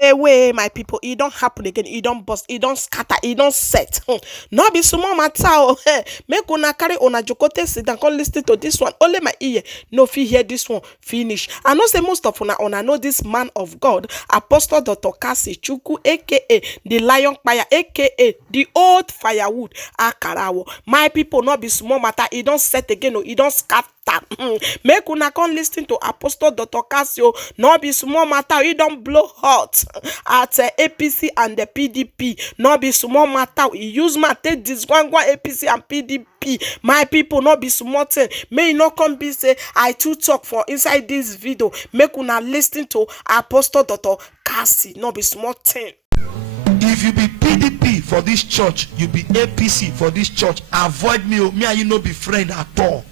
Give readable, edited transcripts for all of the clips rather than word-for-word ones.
Away, my people, it don't happen again, it don't bust, it don't scatter, it don't set. No be small matter. Make una carry una jokote sit down, come listen to this one. Only my ear no fit hear this one finish. I know say most of una know this man of God, Apostle Dr Kassy Chukwu, aka the Lion Fire, aka the old firewood. Akarawo. My people, no be small matter, it don't set again, no, it don't scatter. Make una come listen to Apostle Dr Kassy. No be small matter, it don't blow hot at APC and the PDP. No be small matter, he use my take this one APC and PDP. My people, no be small thing. May not come be say I too talk for inside this video. Make una listen to Apostle Dr Kassy. No be small thing. If you be PDP for this church, you be APC for this church, avoid me. Me and you no be friend at all.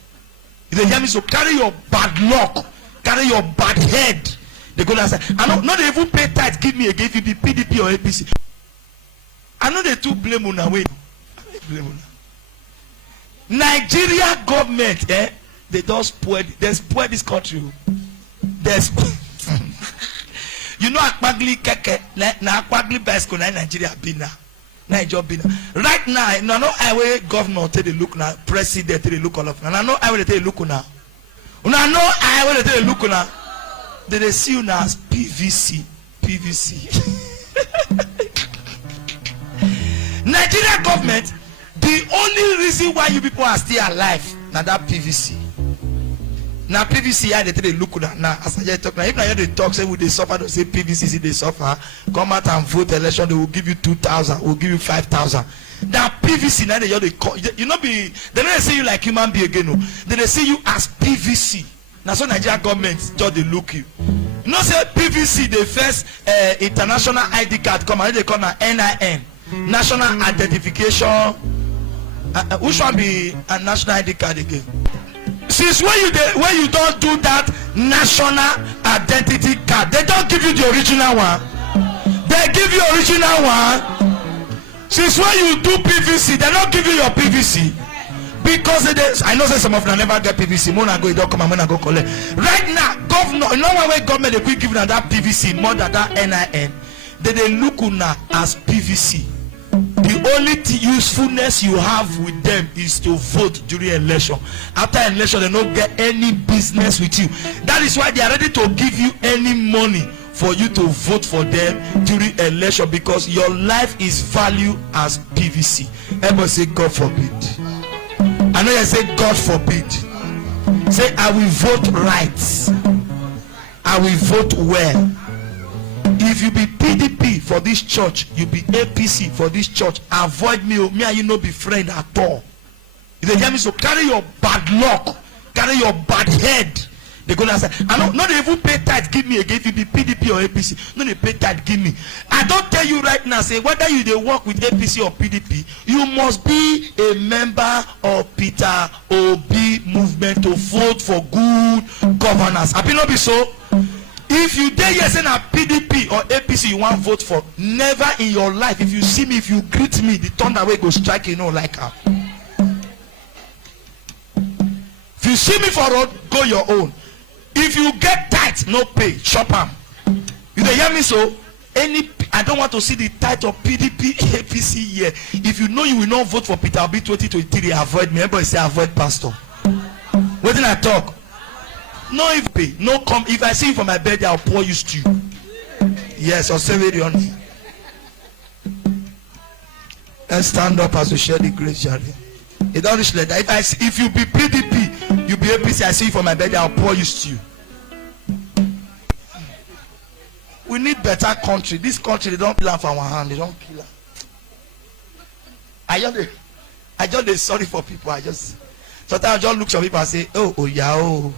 If they hear me, so carry your bad luck, carry your bad head. They go and say, I know not even pay tithe, give me again if you be PDP or APC. I know they too blame on away. Nigeria government, they don't spoil this country. You know Akpagli keke na Akpagli bicycle na Nigeria bina. Nigeria bina. Right now, no highway governor tell the look now, president tell the look all of. And I know highway tell the look now. Una know highway tell the look now. They see you now as PVC. Nigeria government, the only reason why you people are still alive, now that PVC. Now PVC, I they look now. As I just talk now, if now they talk, say would they suffer? They say PVC, they suffer. Come out and vote election. They will give you 2,000. Will give you 5,000. Now PVC, now they call you know be. They don't see you like human being again. No. They see you as PVC. Now so Nigeria government just they look you. You know say PVC the first international ID card come and they call now NIN, national identification. Which one be a national ID card again? Since when you don't do that national identity card, they don't give you the original one. They give you original one. Since when you do PVC, they don't give you your PVC. Because I know say some of them never get PVC. Mona go, you don't come and Mona go collect. Right now, governor, no one way government they quick giving that PVC more than that NIN. They look now as PVC. The only usefulness you have with them is to vote during election. After election, they don't get any business with you. That is why they are ready to give you any money for you to vote for them during election, because your life is valued as PVC. Everybody say God forbid. I know you say God forbid. Say I will vote right. I will vote well. If you be PDP for this church, you be APC for this church, avoid me. Me and you no be friend at all. If they hear me, so carry your bad luck, carry your bad head. They go and say, I know not even pay tithe, give me again. If you be PDP or APC, no they pay tithe, give me. I don't tell you right now, say whether you they work with APC or PDP, you must be a member of Peter Obi movement to vote for good governance. I not be so. If you dare yes in a PDP or APC you want vote for, never in your life, if you see me, if you greet me, the thunder way go strike you, like her. If you see me for road, go your own. If you get tight, no pay, shop am. You dey hear me so? I don't want to see the tight of PDP, APC here. If you know you will not vote for Peter Obi 2023, avoid me. Everybody say avoid pastor. What did I talk? No, if pay, no come. If I see you for my bed, I'll pour you stew. Yes, I'll say very honest. Let's stand up as we share the grace, Jerry. It don't reach like that. If you be PDP, you be APC, I see you for my bed, I'll pour you stew. We need better country. This country, they don't kill her for our hand. They don't kill her. I just sorry for people. Sometimes I just look at people and say, oh yeah, oh.